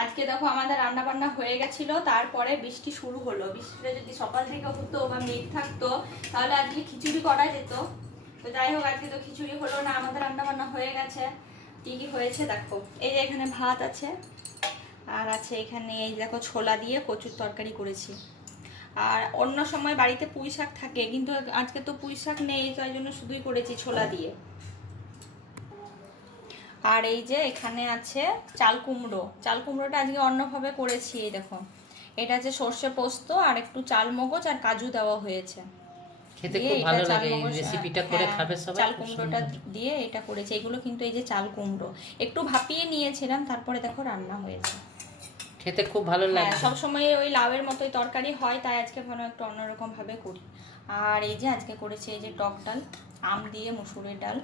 আজকে দেখো আমাদের রান্না বান্না হয়ে গেছিল, তারপরে বৃষ্টি শুরু হলো। বৃষ্টিটা যদি সকাল থেকে হতো বা মেঘ থাকতো তাহলে আজকে খিচুড়ি করা যেত। তো যাই হোক, আজকে তো খিচুড়ি হলো না, আমাদের রান্না বান্না হয়ে গেছে। কি কি হয়েছে দেখো, এই যে এখানে ভাত আছে, আর আছে এখানে এই দেখো ছোলা দিয়ে কচুর তরকারি করেছি। আর অন্য সময় বাড়িতে পুঁই শাক থাকে, কিন্তু আজকে তো পুঁই শাক নেই, তাই জন্য শুধুই করেছি ছোলা দিয়ে। আর এই যে এখানে আছে চাল কুমড়ো। চাল কুমড়োটা আজকে অন্যভাবে করেছি। এই দেখো, এটা আছে সর্ষে পোস্ত আর একটু চাল মগজ আর কাজু দেওয়া হয়েছে। খেতে খুব ভালো লাগে এই রেসিপিটা করে খাবে সবাই। চাল কুমড়োটা দিয়ে এটা করেছে। এগুলো কিন্তু এই যে চাল কুমড়ো একটু ভাপিয়ে নিয়েছিলাম, তারপরে দেখো রান্না হয়েছে। খেতে খুব ভালো লাগে। সব সময় ওই লাউয়ের মতোই তরকারি হয়, তাই আজকে ভালো একটু অন্যরকম ভাবে করি। আর এই যে আজকে করেছি এই যে টক ডাল, আম দিয়ে মুসুরের ডাল।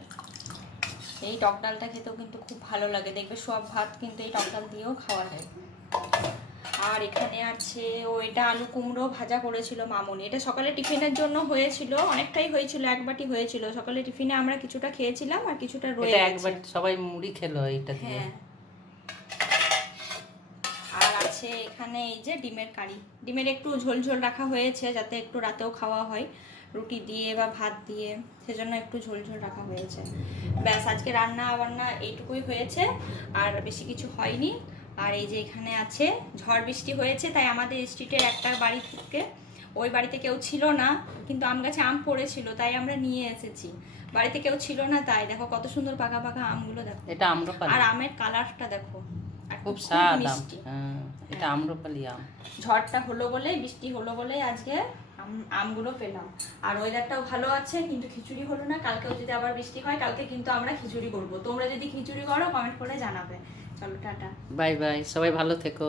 এই টক ডালটা খেতেও কিন্তু খুব ভালো লাগে, দেখবে সব ভাত কিন্তু এই টক ডাল দিয়েও খাওয়া যায়। আর এখানে আছে ওইটা আলু কুমড়ো ভাজা করেছিল মামনি। এটা সকালে টিফিনের জন্য হয়েছিল, অনেকটাই হয়েছিল, এক বাটি হয়েছিল। সকালে টিফিনে আমরা কিছুটা খেয়েছিলাম আর কিছুটা রয়ে গেছে। একবার সবাই মুড়ি খেলো এইটা দিয়ে। আর আছে এখানে এই যে ডিমের কারি। ডিমের একটু ঝোল ঝোল রাখা হয়েছে, যাতে একটু রাতেও খাওয়া হয় রুটি দিয়ে বা ভাত দিয়ে, সেজন্য একটু ঝোল ঝোল রাখা হয়েছে। ব্যাস, আজকে রান্না বান্না এইটুকুই হয়েছে, আর বেশি কিছু হয়নি। আর এই যে এখানে আছে ঝড় বৃষ্টি হয়েছে, তাই আমাদের স্ট্রিটের একটা বাড়ি থেকে, ওই বাড়িতে কেউ ছিল না, কিন্তু আম গাছে আম পড়েছিল, তাই আমরা নিয়ে এসেছি। বাড়িতে কেউ ছিল না, তাই দেখো কত সুন্দর পাকা পাকা আমগুলো দেখো। এটা আম্রপালি। আর আমের কালারটা দেখো, খুব স্বাদ মিষ্টি। এটা আম্রপালি আম। ঝড়টা হলো বলে, বৃষ্টি হলো বলে আজকে আমগুলো পেলাম। আর ওয়েদারটাও ভালো আছে, কিন্তু খিচুড়ি হলো না। কালকেও যদি আবার বৃষ্টি হয়, কালকে কিন্তু আমরা খিচুড়ি করব। তোমরা যদি খিচুড়ি করো কমেন্ট করে জানাবে। চলো টাটা, বাই বাই, সবাই ভালো থেকো।